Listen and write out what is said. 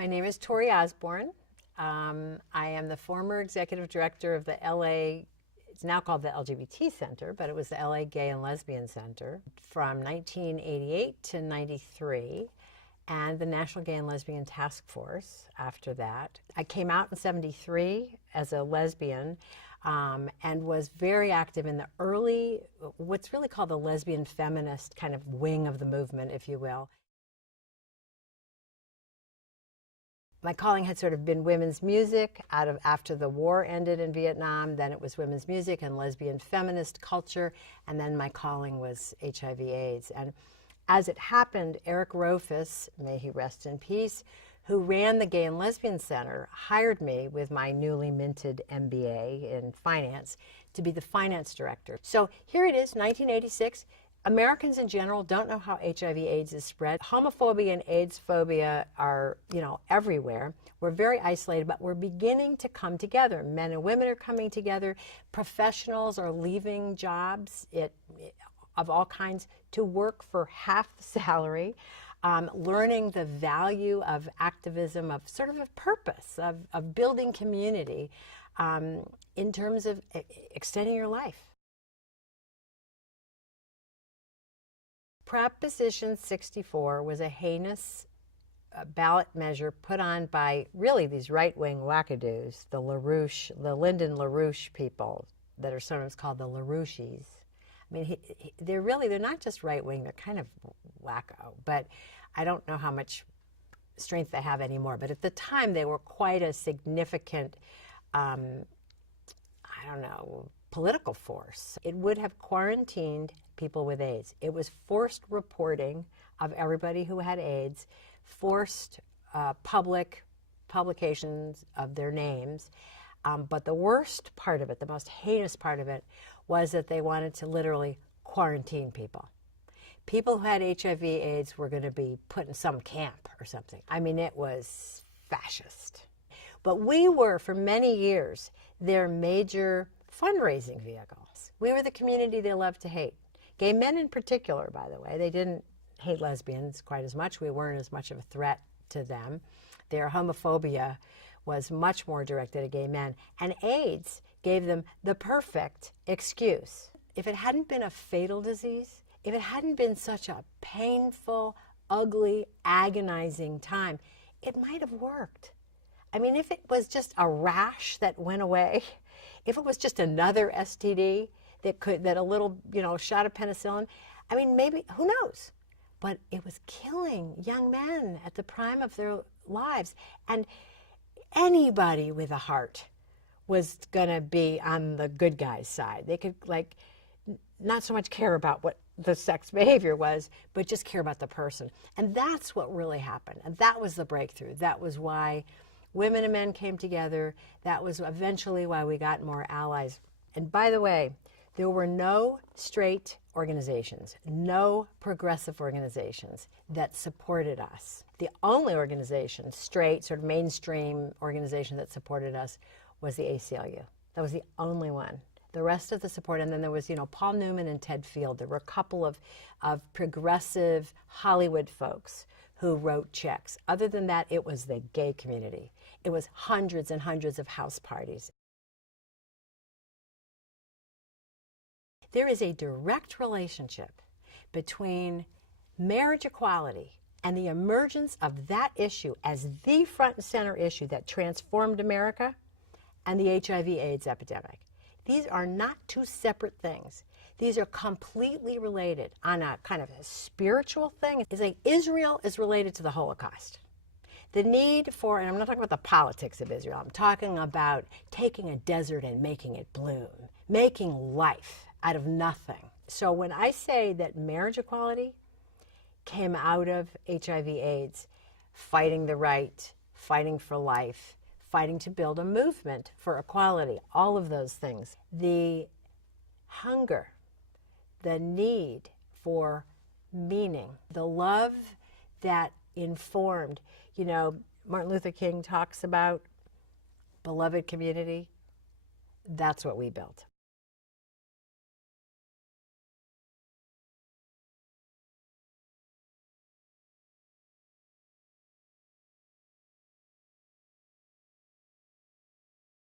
My name is Torie Osborn. I am the former executive director of the LA, it's now called the LGBT Center, but it was the LA Gay and Lesbian Center from 1988 to 93, and the National Gay and Lesbian Task Force after that. I came out in 73 as a lesbian and was very active in the early, what's really called the lesbian feminist kind of wing of the movement, if you will. My calling had sort of been women's music after the war ended in Vietnam. Then it was women's music and lesbian feminist culture. And then my calling was HIV/AIDS. And as it happened, Eric Rofus, may he rest in peace, who ran the Gay and Lesbian Center, hired me with my newly minted MBA in finance to be the finance director. So here it is, 1986. Americans in general don't know how HIV/AIDS is spread. Homophobia and AIDS phobia are, everywhere. We're very isolated, but we're beginning to come together. Men and women are coming together. Professionals are leaving jobs of all kinds to work for half the salary, learning the value of activism, of sort of a purpose, of building community in terms of extending your life. Proposition 64 was a heinous ballot measure put on by really these right-wing wackadoos, the Lyndon LaRouche people that are sometimes called the LaRouches. I mean, they're not just right-wing, they're kind of wacko, but I don't know how much strength they have anymore. But at the time, they were quite a significant, political force. It would have quarantined people with AIDS. It was forced reporting of everybody who had AIDS, forced public publications of their names. But the worst part of it, the most heinous part of it, was that they wanted to literally quarantine people. People who had HIV/AIDS were going to be put in some camp or something. I mean, it was fascist. But we were, for many years, their major fundraising vehicles. We were the community they loved to hate. Gay men in particular, by the way. They didn't hate lesbians quite as much. We weren't as much of a threat to them. Their homophobia was much more directed at gay men. And AIDS gave them the perfect excuse. If it hadn't been a fatal disease, if it hadn't been such a painful, ugly, agonizing time, it might have worked. I mean, if it was just a rash that went away, if it was just another STD that a little, shot of penicillin, I mean, maybe, who knows? But it was killing young men at the prime of their lives. And anybody with a heart was going to be on the good guy's side. They could, not so much care about what the sex behavior was, but just care about the person. And that's what really happened. And that was the breakthrough. That was why women and men came together. That was eventually why we got more allies. And by the way, there were no straight organizations, no progressive organizations that supported us. The only organization, straight, sort of mainstream organization that supported us was the ACLU. That was the only one. The rest of the support, and then there was, Paul Newman and Ted Field. There were a couple of progressive Hollywood folks who wrote checks. Other than that, it was the gay community. It was hundreds and hundreds of house parties. There is a direct relationship between marriage equality and the emergence of that issue as the front and center issue that transformed America and the HIV/AIDS epidemic. These are not two separate things. These are completely related. On a kind of a spiritual thing, it's like Israel is related to the Holocaust. The need for, and I'm not talking about the politics of Israel, I'm talking about taking a desert and making it bloom, making life out of nothing. So when I say that marriage equality came out of HIV/AIDS, fighting the right, fighting for life, fighting to build a movement for equality, all of those things. The hunger, the need for meaning, the love that informed, Martin Luther King talks about beloved community. That's what we built.